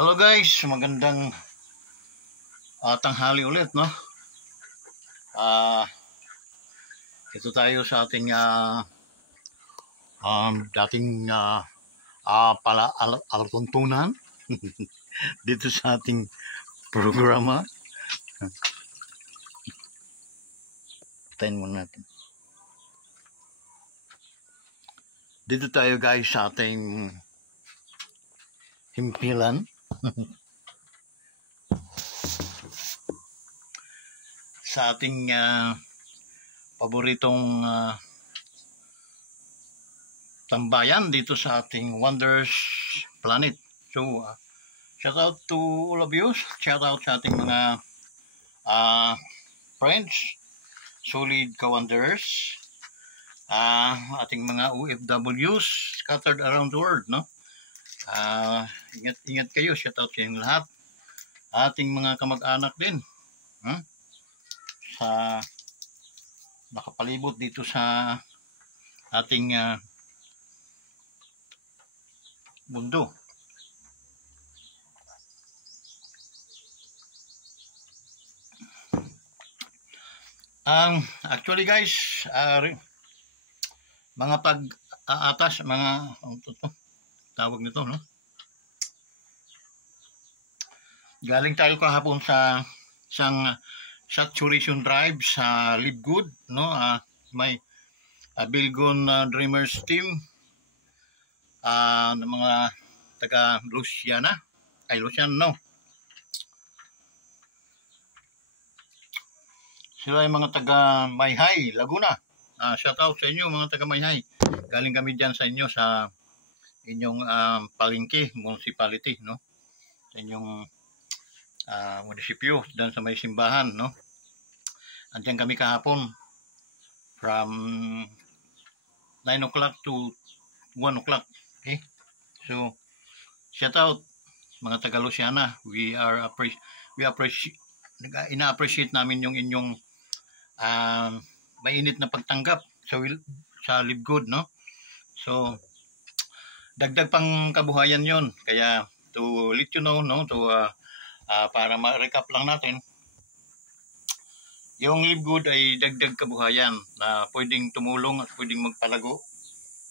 Hello guys, magandang tanghali ulit, no? Ito tayo sa ating dating alatuntunan dito sa ating programa. Patayin muna natin. Dito tayo guys sa ating himpilan. Sa ating paboritong tambayan dito sa ating Wonders Planet. So, shout out to all of you. Shout out sa ating mga friends, solid ka-Wonders, ating mga OFWs scattered around the world, no? Ingat kayo. Shout out sa inyong lahat. Ating mga kamag-anak din. Sa nakapalibot dito sa ating mundo. Actually guys, mga pag-aatas, mga tawag nito, no? Galing tayo kahapon sa isang saturation drive sa Live Good, no? May Bilgon Dreamers team ng mga taga Luciana, no? Sila yung mga taga Mayhay, Laguna. Shout out sa inyo mga taga Mayhay. Galing kami diyan sa inyo sa inyong palengke, municipality, no? Sa inyong munisipyo, dan sa may simbahan, no? Andiyan kami kahapon from 9 o'clock to 1 o'clock. Okay? So, shout out mga taga Luciana. Ina-appreciate namin yung inyong mainit na pagtanggap sa Live Good, no? So, dagdag pang kabuhayan yon. Kaya, to let you know, no? Para ma-recap lang natin, yung Live Good ay dagdag kabuhayan na pwedeng tumulong at pwedeng magpalago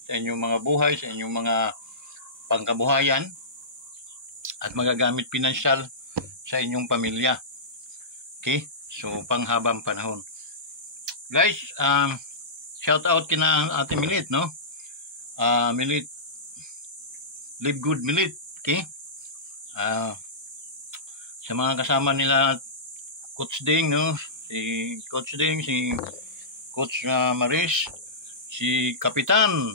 sa inyong mga buhay, sa inyong mga pangkabuhayan at magagamit pinansyal sa inyong pamilya. Okay? So, panghabang panahon. Guys, shout out kina Ate Milit, no? Milit, Live Good Milit. Okay? Sa mga kasama nila, Coach Ding, no? Si Coach Ding, si Coach Maris, si Kapitan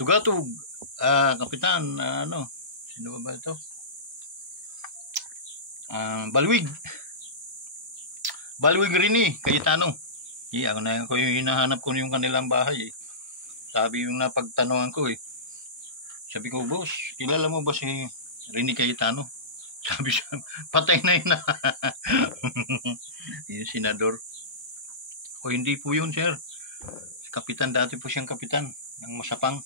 Tugatug, Kapitan, sino ba ito? Balwig Rini, Cayetano. Ako yung hinahanap ko yung kanilang bahay. Sabi yung napagtanungan ko Sabi ko, boss, kilala mo ba si Rini Cayetano? Sabi siya, patay na yun. Yung senador. O hindi po yun, sir. Kapitan, dati po siyang kapitan ng Masapang.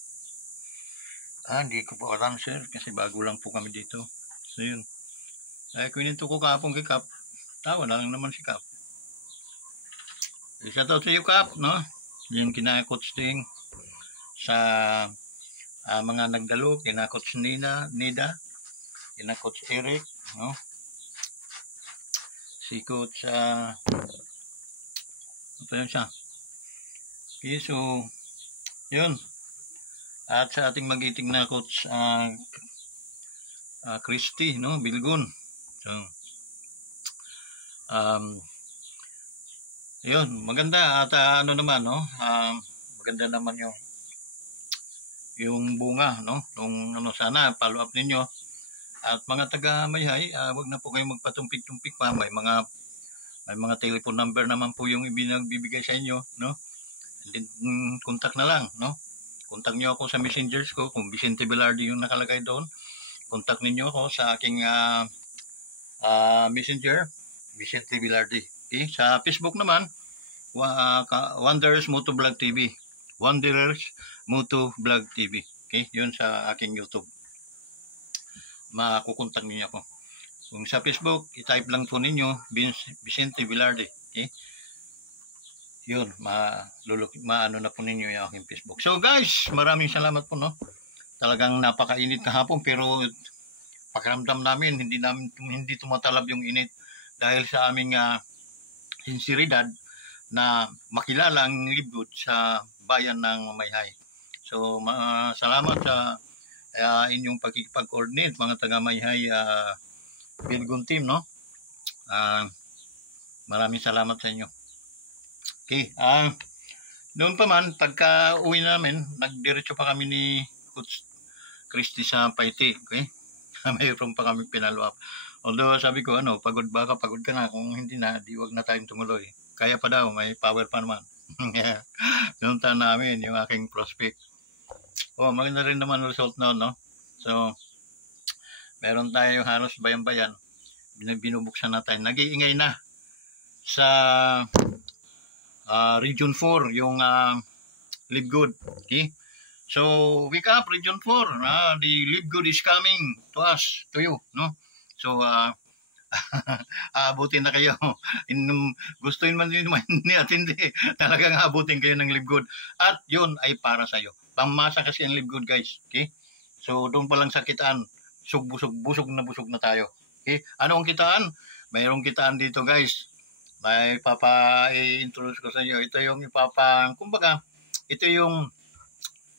Hindi ko po alam, sir, kasi bago lang po kami dito. So yun. Kuninto ko kahapon kay Kap. Tawa na lang naman si Kap. Shout out to you, Kap, no? Yung kina-Coach Ding sa mga nagdalo, kina-Coach Nida, kina-Coach Eric, no? Si Coach, ano yun siya? Okay, so, yun. At sa ating magiting na Coach Christy, no? Bilgon. So, yun, maganda. At naman, no? Maganda naman yung bunga, no? Sana, follow up ninyo. At mga taga Mayhay, wag na po kayong magpatumpik-tumpik pa. May mga telephone number naman po yung ibinagbibigay sa inyo, no? Contact na lang, no? Contact niyo ako sa messengers ko. Kung Vicente Velarde yung nakalagay doon, contact ninyo ako sa aking messenger, Vicente Velarde. Okay? Sa Facebook naman, Wonders Moto Vlog TV. Wonders Moto Vlog TV. Okay? Yun sa aking YouTube. makukontak ninyo ako. Kung sa Facebook, i-type lang po ninyo Vicente Velarde. Okay? Yun, maano na po ninyo yung aking Facebook. So guys, maraming salamat po, no. Talagang napakainit kahapon, pero pakiramdam namin hindi tumatalab yung init dahil sa aming sinseridad na makilala ang Libgod sa bayan ng Mayhay. So salamat sa inyong pagkikipag-coordinate, mga taga Mayhay Bilgon team, no. Maraming salamat sa inyo. Okay, noon pa man, pagka uwi namin, nagdiretso pa kami ni Coach Christy sa Paiti. Okay, mayroon pa kami pinalo up. Although sabi ko, pagod ka na, kung hindi na, di wag na tayong tumuloy. Kaya pa daw, may power pa naman. Nunta namin yung aking prospect. Maganda rin naman result noon, no? So, meron tayo halos bayan-bayan. Binubuksan natin. Nag-iingay na sa Region 4, yung Libgod. Okay? So, wake up, Region 4. The Libgod is coming to us, to you, no? So, aabutin na kayo. Gustuin man din at hindi. Talagang aabutin kayo ng Libgod. At yun ay para sa'yo. Pamasa kasi ang Libgod, guys. Okay? So, doon pa lang sa kitaan. Busog na tayo. Okay? Ano ang kitaan? Mayroong kitaan dito, guys. May i-introduce ko sa inyo. Ito yung kumbaga, ito yung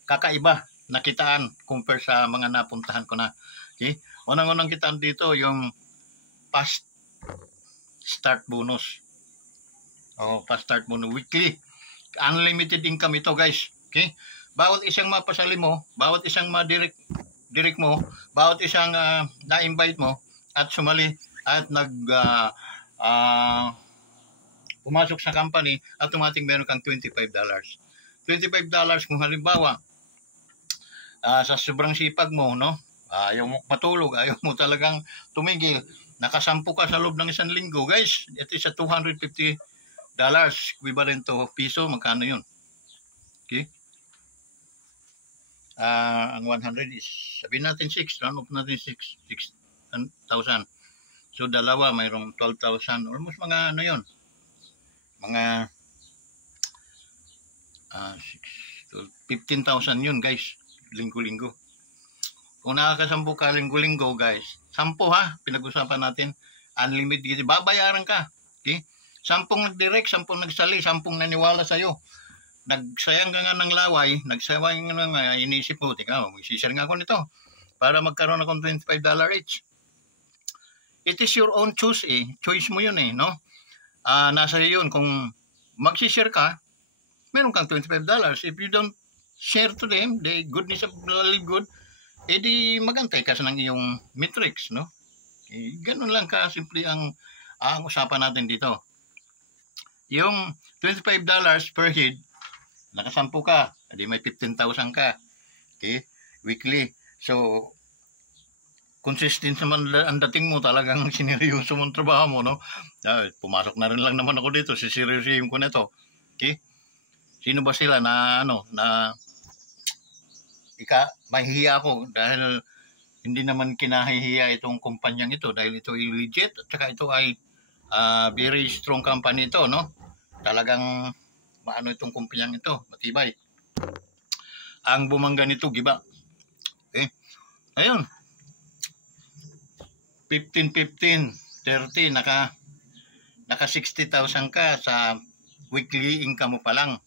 kakaiba na kitaan compare sa mga napuntahan ko na. Okay? Unang-unang kitaan dito, yung fast start bonus. Fast start bonus. Weekly. Unlimited income ito, guys. Okay? Bawat isang mapasali mo, bawat isang direct mo, bawat isang na-invite mo, at sumali, at pumasok sa company, automatic meron kang $25. $25 kung halimbawa, sa sobrang sipag mo, no? Ayaw mo matulog, ayaw mo talagang tumigil, nakasampu ka sa loob ng isang linggo, guys, ito is $250, equivalent to piso, magkano yun? Okay? Ang 100 is, sabihin natin 6, round off natin 6,000. So, dalawa, mayroong 12,000, almost mga yun, mga 15,000 yun, guys, linggo-linggo. Kung nakakasampu ka linggo-linggo, guys, 10 pinag-usapan natin, unlimited, babayaran ka. Okay? 10 nag-direct, 10 nagsali, 10 naniwala sa'yo. Nagsayang ka nga ng laway, nagsayang ka nga, inisip mo, tingnan, magsishare nga ako nito para magkaroon akong $25 each. It is your own choice, choice mo yun, no? Nasa yun, kung mag-share ka, meron kang $25. If you don't share to them the goodness of Libgod, edi magantay ka sa ng iyong metrics, no? Ganun lang ka simple ang usapan natin dito. Yung $25 per head, nakasampu ka, edi may 15,000 ka. Okay? Weekly. So, consistent naman ang dating mo, talagang sineryoso mong trabaho mo, no? Pumasok na rin lang naman ako dito, siseryosohin ko na ito. Okay? Sino ba sila na mahihiya ako dahil hindi naman kinahihiya itong kumpanyang ito dahil ito ay legit at saka ito ay very strong company ito, no? Talagang maano itong kumpanyang ito, matibay. Ang bumangga nito, giba. Okay? Ayun. 15, 30, naka 60,000 ka sa weekly income mo pa lang.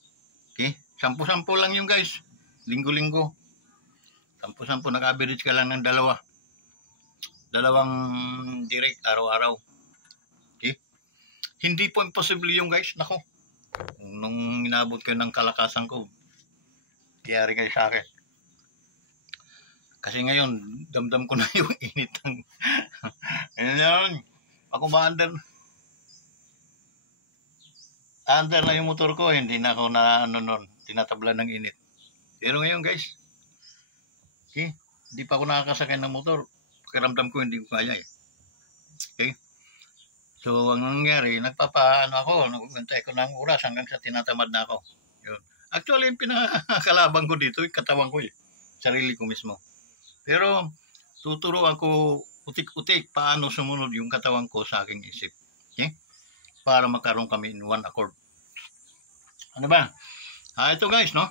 Okay? 10 lang yung, guys. Linggo-linggo. 10 naka-average ka lang ng dalawang direct araw-araw. Okay? Hindi po imposible yung, guys. Nako. Nung inabot kayo ng kalakasan ko, kiyari kayo sa akin. Kasi ngayon, damdam ko na yung init ng ngayon, ako ba-under na yung motor ko, hindi na ako na tinatabla ng init. Pero ngayon, guys, okay, hindi pa ako nakakasakay ng motor. Pakiramdam ko hindi ko kaya Okay? So, ang nangyari, nagantay ko ng oras hanggang sa tinatamad na ako. Yun. Actually, yung pinakalaban ko dito, yung katawan ko sarili ko mismo. Pero, tuturuan ko utik-utik paano sumunod yung katawan ko sa aking isip. Okay? Para magkaroon kami in one accord. Ano ba? Ito guys, no?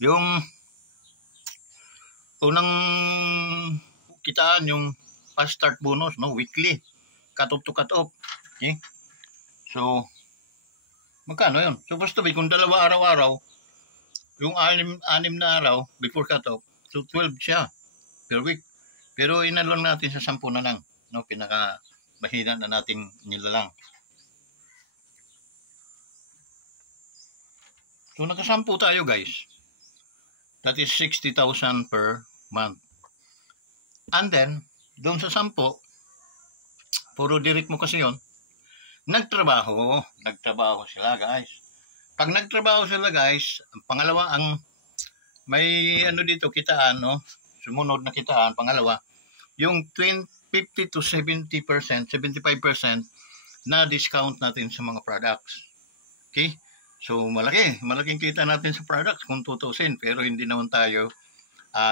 Yung unang kitaan, yung fast start bonus, no? Weekly. Cut-off to cut-off. Okay? So, magkano yun? Supposed to be, kung dalawa araw-araw, yung anim na araw before cut-off, so 12 siya per week. Pero inalon natin sa 10 na lang. No? Pinaka mahina na nating nilalang. So, nakasampu tayo guys. That is 60,000 per month. And then, doon sa 10, puro direct mo kasi yon. Nagtrabaho sila guys. Pag nagtrabaho sila guys, ang pangalawa, ang may ano dito kitaan, no? Sumunod na kitaan, pangalawa, yung 50 to 70%, 75% na discount natin sa mga products. Okay? So, malaking kita natin sa products kung 2,000, pero hindi naman tayo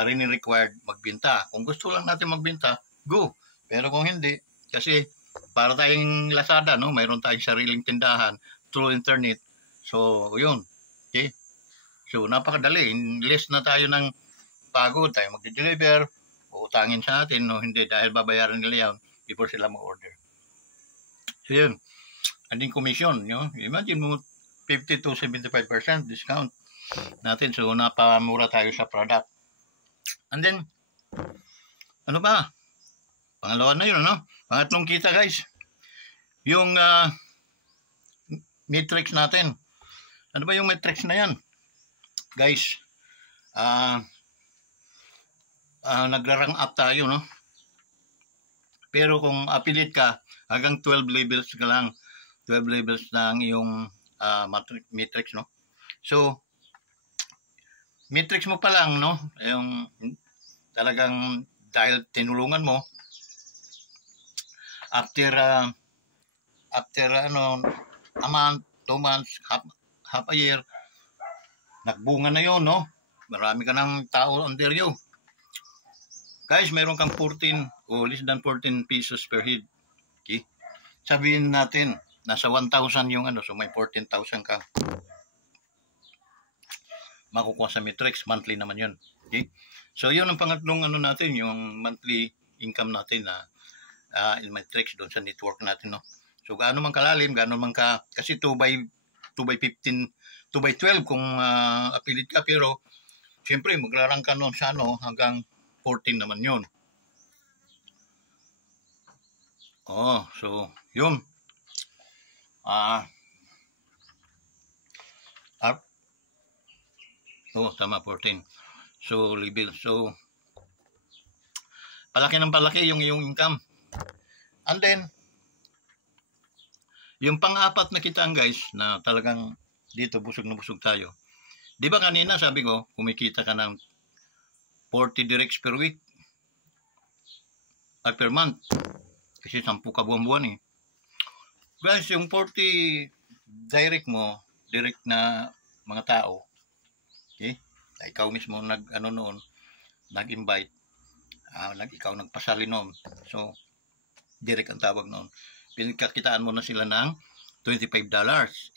required magbenta. Kung gusto lang natin magbenta, go. Pero kung hindi, kasi para tayong Lazada, no? Mayroon tayong sariling tindahan through internet. So, yun. Okay? So, napakadali. Less na tayo ng pagod. Tayo mag-deliver, utangin sa atin, no? Hindi, dahil babayaran nila yan before sila mag-order. So, yun. Anding commission, no? Imagine mo, 50 to 75% discount natin. So, napamura tayo sa product. And then, ano ba? Pangalawa na yun, ano? Pangatlong kita, guys. Yung matrix natin. Ano ba yung matrix na yan? Guys, nagra-rank up tayo, no? Pero kung affiliate ka, hanggang 12 levels ka lang. 12 levels na ang iyong matrix, no? So, matrix mo pa lang, no? Yung talagang dahil tinulungan mo, after a month, 2 months, half a year, nagbunga na yun, no? Marami ka ng tao under you. Guys, meron kang 14 o less than 14 pesos per head. Okay? Sabihin natin, nasa 1,000 yung ano, so may 14,000 ka makukuha sa matrix, monthly naman yun. Okay? So, yun ang pangatlong ano natin, yung monthly income natin na in matrix doon sa network natin, no? So, gaano man kalalim, gaano man ka, kasi 2 by 15, 2 by 12 kung affiliate ka, pero siyempre, magrarang ka noon sa ano, hanggang 14 naman yun. Oh, so, yun. Tama, 14. So, level. So, palaki ng palaki yung iyong income. And then, yung pang-apat na kitaan guys, na talagang dito busog na busog tayo. Di ba kanina sabi ko, kumikita ka ng 40 directs per week at per month. Kasi 10 ka buwan-buwan eh. Guys, yung 40 direct mo, direct na mga tao, okay? Ikaw mismo nag-invite, ikaw nagpasali noon. So, direct ang tawag noon. Pinagkakitaan mo na sila ng $25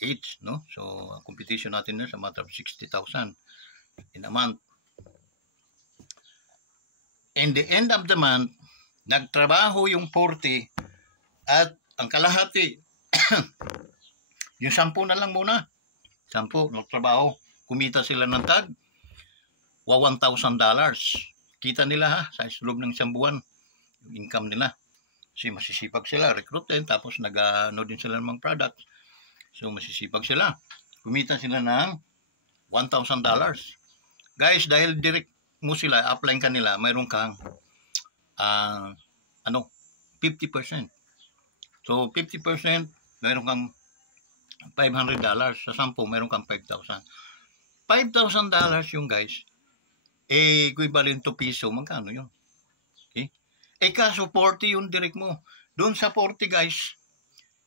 each, no? So, ang competition natin na sa matter of 60,000 in a month. In the end of the month, nagtrabaho yung 40 at ang kalahati, yung 10 na lang muna. 10, nagtrabaho. Kumita sila ng tag, $1,000. Kita nila ha, sa loob ng isang buwan, yung income nila. Kasi masisipag sila, recruit din, tapos nag-ano din sila ng mga products. So masisipag sila. Kumita sila ng $1,000. Guys, dahil direct mo sila, apply ka nila, mayroon kang 50%. So 50%, mayroon kang $500. Sa 10, mayroon kang $5,000. $5,000 yung guys, equivalent to piso, magkano yun? Okay? Kaso 40 yung direct mo. Doon sa 40 guys,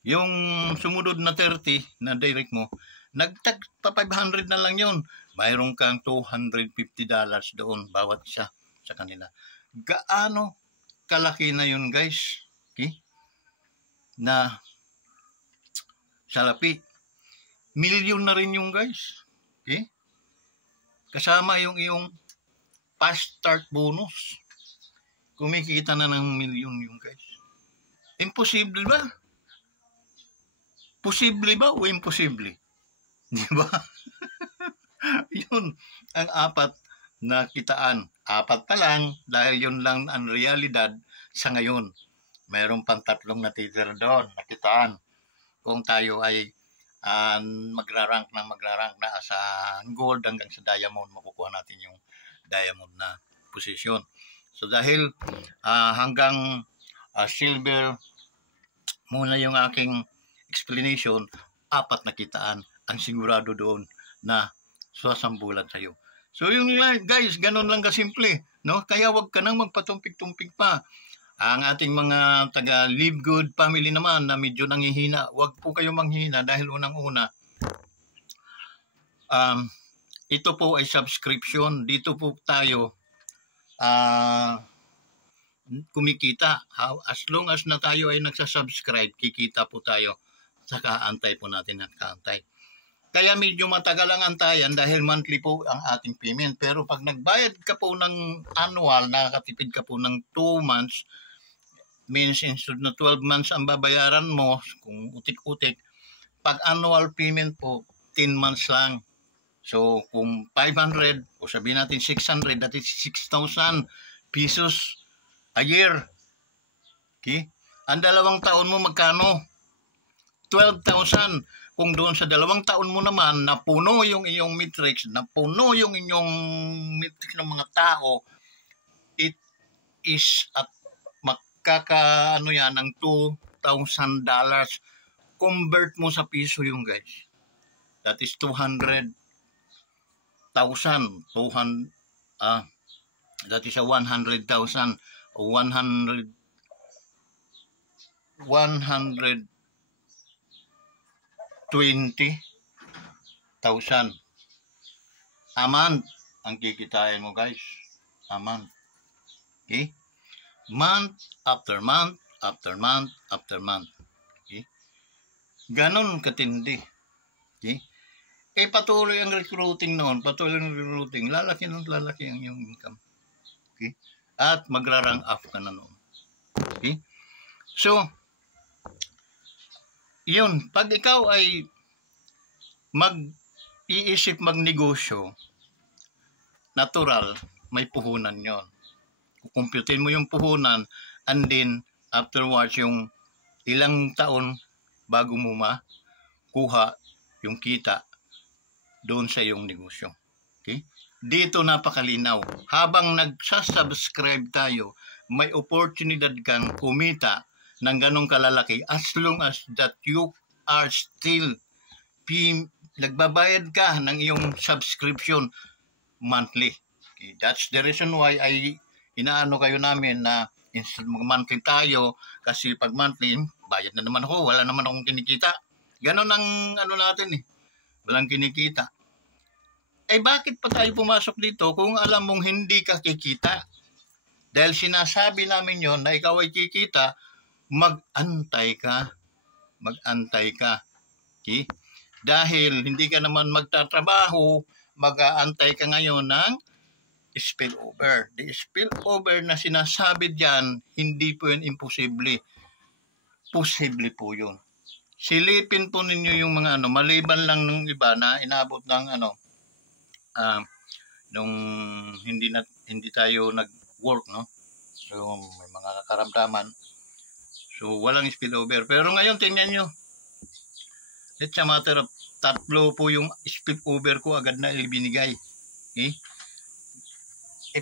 yung sumunod na 30 na direct mo, nagtag pa 500 na lang yun. Mayroon kang $250 doon bawat isa sa kanila. Gaano kalaki na yun guys. Okay? Na salapi. Milyon na rin yung guys. Okay? Kasama yung iyong fast start bonus. Kumikita na ng milyon yung guys. Imposible ba? Posible ba o imposible? Di ba? Yun ang apat na kitaan. Apat pa lang dahil yun lang ang realidad sa ngayon. Mayroon pang tatlong natitira doon na kitaan. Kung tayo ay magrarank na sa gold hanggang sa diamond, makukuha natin yung diamond na posisyon. So dahil hanggang silver muna yung aking explanation, apat na kitaan ang sigurado doon na sasambulan sa'yo. So yung guys, ganun lang kasimple, no? Kaya wag ka nang magpatumpik-tumpik pa. Ang ating mga taga Live Good family naman na medyo nanghihina, wag po kayo manghihina dahil unang-una, ito po ay subscription. Dito po tayo kumikita. As long as na tayo ay nagsasubscribe, kikita po tayo. Saka antay po natin at kaantay. Kaya medyo matagal ang antayan dahil monthly po ang ating payment. Pero pag nagbayad ka po ng annual, nakakatipid ka po ng 2 months, means instead na 12 months ang babayaran mo, kung utik-utik, pag annual payment po, 10 months lang. So, kung 500, o sabihin natin 600, that is 6,000 pesos a year. Okay? Ang 2 taon mo magkano? 12,000. Kung doon sa 2 taon mo naman, napuno yung iyong matrix, napuno yung inyong matrix ng mga tao, it is at makakaano yan ng $2,000. Convert mo sa piso yung guys. That is 200,000. That is a 100,000. 120,000 a month ang kikitain mo guys. A month. Okay? Month after month after month after month. Okay? Ganon katindi. Okay? Patuloy ang recruiting noon, patuloy ang recruiting, lalaki ang iyong income. Okay? At magra-rank up ka na noon. Okay? So, yun, pag ikaw ay mag-iisip magnegosyo, natural, may puhunan yon. Kukumputin mo yung puhunan, and then, afterwards, yung ilang taon bago mo makuha yung kita doon sa iyong negosyo. Okay? Dito napakalinaw. Habang nagsasubscribe tayo, may oportunidad kang kumita ng ganong kalalaki as long as that you are still nagbabayad ka ng iyong subscription monthly. Okay? That's the reason why ay inaano kayo namin na instead mag-monthly tayo kasi pag monthly, bayad na naman ako, wala naman akong kinikita. Ganon ang ano natin eh. Walang kinikita. Bakit pa tayo pumasok dito kung alam mong hindi ka kikita? Dahil sinasabi namin yon na ikaw ay kikita, mag-antay ka. Mag-antay ka. Okay? Dahil hindi ka naman magtatrabaho, mag-aantay ka ngayon ng spillover. The spillover na sinasabi dyan, hindi po yun imposible. Posible po yun. Silipin po ninyo yung mga maliban lang ng iba na inabot ng nung hindi tayo nag-work, no? So may mga karamdaman. So walang spillover. Pero ngayon tingnan nyo. It's a matter of 3 po yung spillover ko agad na ibinigay. Okay?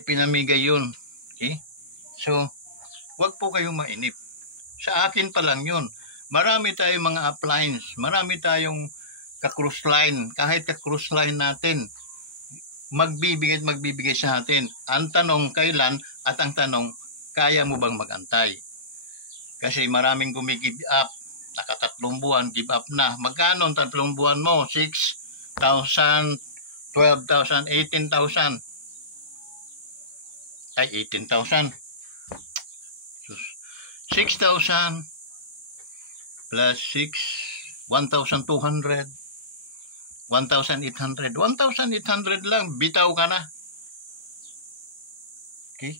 Pinamigay yun. Okay? So wag po kayong mainip. Sa akin pa lang yun. Marami tayong mga appliance, marami tayong ka-cruise line, kahit ka-cruise line natin, magbibigay sa atin. Ang tanong, kailan? At ang tanong, kaya mo bang mag-antay? Kasi maraming gumi-give up, nakatatlong buwan, give up na. Magkano ang 3 buwan mo? 6,000, 12,000, 18,000. Ay, 18,000. 6,000 plus 6, 1,200, 1,800. 1,800 lang, bitaw ka na. Okay?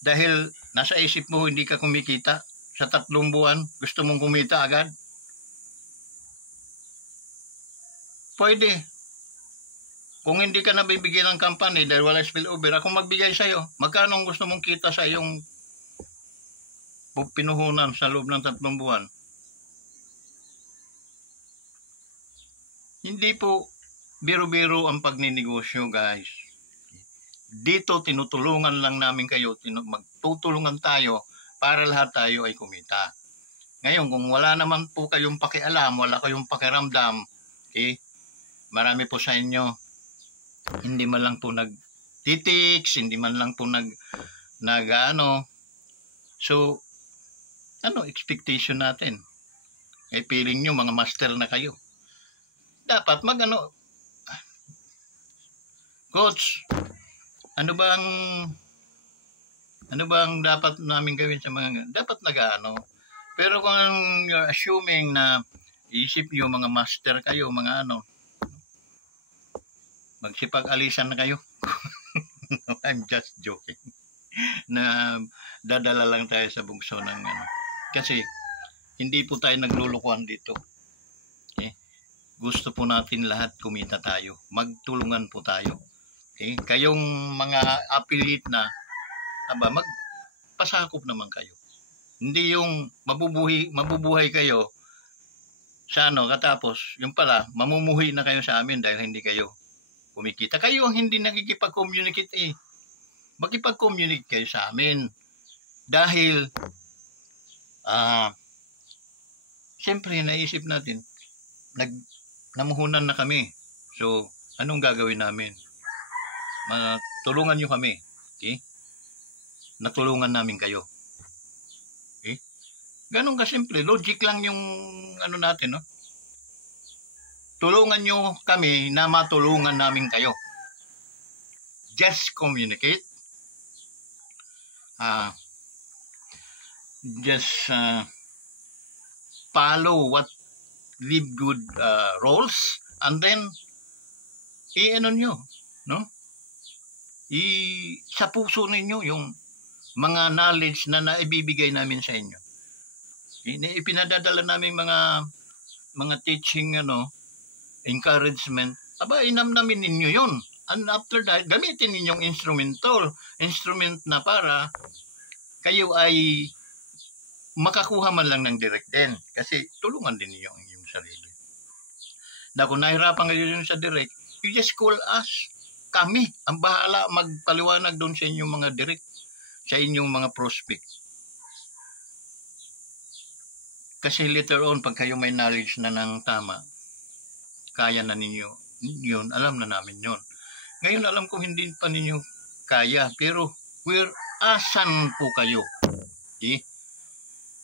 Dahil nasa isip mo hindi ka kumikita sa 3 buwan, gusto mong kumita agad. Pwede. Kung hindi ka nabibigyan ng company dahil wala spillover, ako magbigay sa'yo. Magkano ang gusto mong kita sa iyong pinuhunan sa loob ng 3 buwan? Hindi po biro-biro ang pagninegosyo, guys. Dito tinutulungan lang namin kayo, magtutulungan tayo para lahat tayo ay kumita. Ngayon, kung wala naman po kayong pakialam, wala kayong pakiramdam, okay? Marami po sa inyo, hindi man lang po nagtitiks, hindi man lang po So, ano expectation natin? Eh, feeling nyo, mga master na kayo. Dapat Coach, ano bang dapat namin gawin sa mga, dapat Pero kung you're assuming na isip nyo, mga master kayo, mga magsipag-alisan na kayo. I'm just joking. Na dadala lang tayo sa bugso ng Kasi hindi po tayo naglulukuhan dito. Okay? Gusto po natin lahat kumita tayo. Magtulungan po tayo. Okay? Kayong mga affiliate na, magpasakop naman kayo. Hindi yung mabubuhay kayo sa katapos, yung pala, mamumuhi na kayo sa amin dahil hindi kayo kumikita. Kayo ang hindi nakikipag-communicate Makipag-communicate kayo sa amin. Dahil, siyempre, naisip natin, namuhunan na kami. So, anong gagawin namin? Tulungan nyo kami. Okay? Natulungan namin kayo. Okay? Ganun kasimple. Logic lang yung natin, no? Tulungan nyo kami na matulungan namin kayo. Just communicate. Just follow what live good roles, and then nyo, no? Sa puso ninyo yung mga knowledge na naibibigay namin sa inyo. Ipinadadala namin mga teaching, encouragement. Inamnamin ninyo yun. And after that, gamitin ninyong instrument na para kayo ay makakuha man lang ng direct din. Kasi tulungan din ninyo ang inyong sarili. Na kung nahirapan kayo yun sa direct, you just call us. Kami ang bahala magpaliwanag doon sa inyong mga direct, sa inyong mga prospect. Kasi later on, pag kayo may knowledge na ng tama, kaya na ninyo yun, alam na namin yun. Ngayon alam ko hindi pa ninyo kaya, pero asan po kayo? Okay?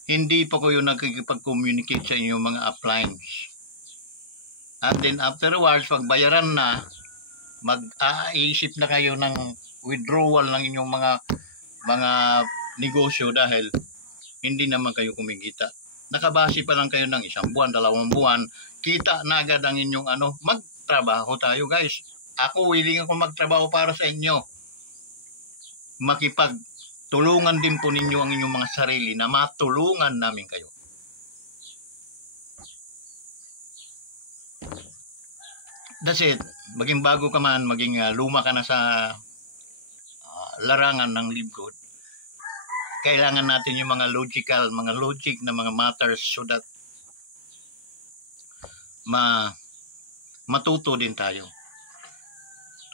Hindi pa kayo nakikipag-communicate sa inyong mga uplines. And then afterwards, pag bayaran na, mag-aisip na kayo ng withdrawal ng inyong mga negosyo dahil hindi naman kayo kumikita. Nakabase pa lang kayo ng 1 buwan, 2 buwan, kita na agad ang inyong magtrabaho tayo, guys. Ako, willing ako magtrabaho para sa inyo. Makipagtulungan din po ninyo ang inyong mga sarili na matulungan namin kayo. That's it. Maging bago ka man, maging luma ka na sa larangan ng live good. Kailangan natin yung mga logic na mga matters so that matuto din tayo.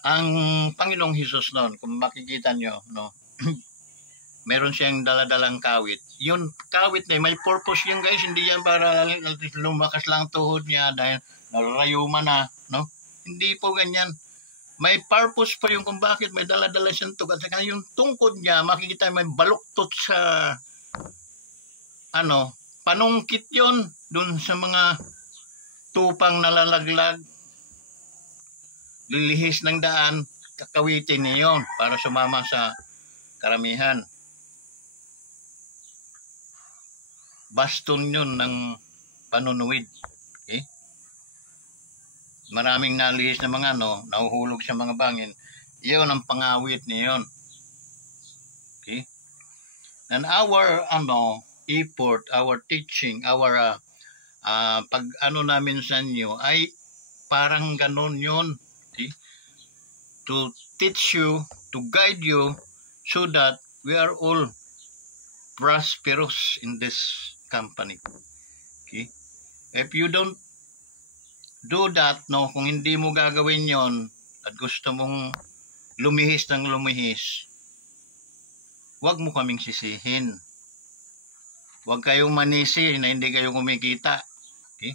Ang Panginoong Hesus noon, kung makikita nyo, no, meron siyang daladalang kawit. Yun, kawit na may purpose yun, guys. Hindi yan para lumakas lang tuhod niya dahil narayuma na, no? Hindi po ganyan. May purpose pa yung kung bakit may daladala siyang tug. At saka yung tungkod niya, makikita may baluktot sa panungkit yun dun sa mga tupang nalalaglag. Lilihis ng daan, kakawitin niya yun para sumama sa karamihan. baston yun ng panunuwid. Okay? Maraming nalihis na mga nahuhulog sa mga bangin. Iyon ang pangawit niyon. Okay? And our effort, our teaching, our pag namin sa inyo ay parang ganon yun. Okay? To teach you, to guide you, so that we are all prosperous in this company. Okay? If you don't do that, kung hindi mo gagawin yon at gusto mong lumihis ng lumihis, huwag mo kaming sisihin. Huwag kayong manisi na hindi kayo kumikita. Okay?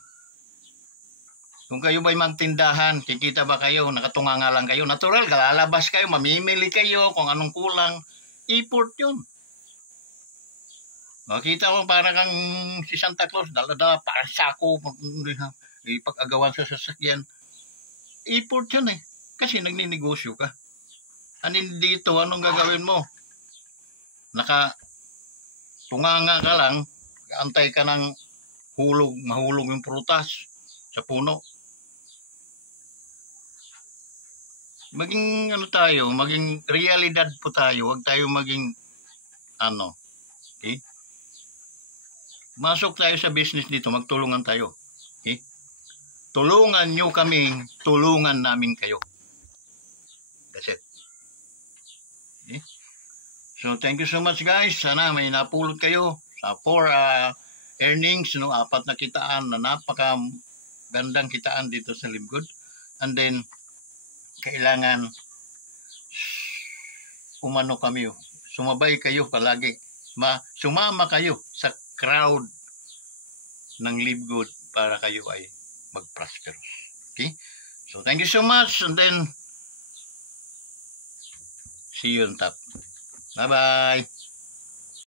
Kung kayo ba'y magtindahan, kikita ba kayo? Nakatunganga lang kayo. Natural, lalabas kayo, mamimili kayo kung anong kulang. Effort yun. Makita ko para kang si Santa Claus, dala-dala, parang sako, ipag-agawan sa sasakyan. Effort yun eh. Kasi nagninegosyo ka. Anin dito, anong gagawin mo? Tunganga ka lang, antay ka ng mahulog yung prutas sa puno. Maging tayo, maging realidad po tayo, huwag tayo maging okay? Masok tayo sa business dito, magtulungan tayo. Okay? Tulungan nyo kaming, tulungan namin kayo. That's it. Okay? So, thank you so much guys. Sana may napulot kayo sa 4 earnings, 4 na kitaan na napaka gandang kitaan dito sa Libgod. And then, kailangan kami. Sumabay kayo palagi. Sumama kayo sa crowd ng Libgod para kayo ay mag-prosperous. Okay? So, thank you so much. And then, see you on top. Bye-bye.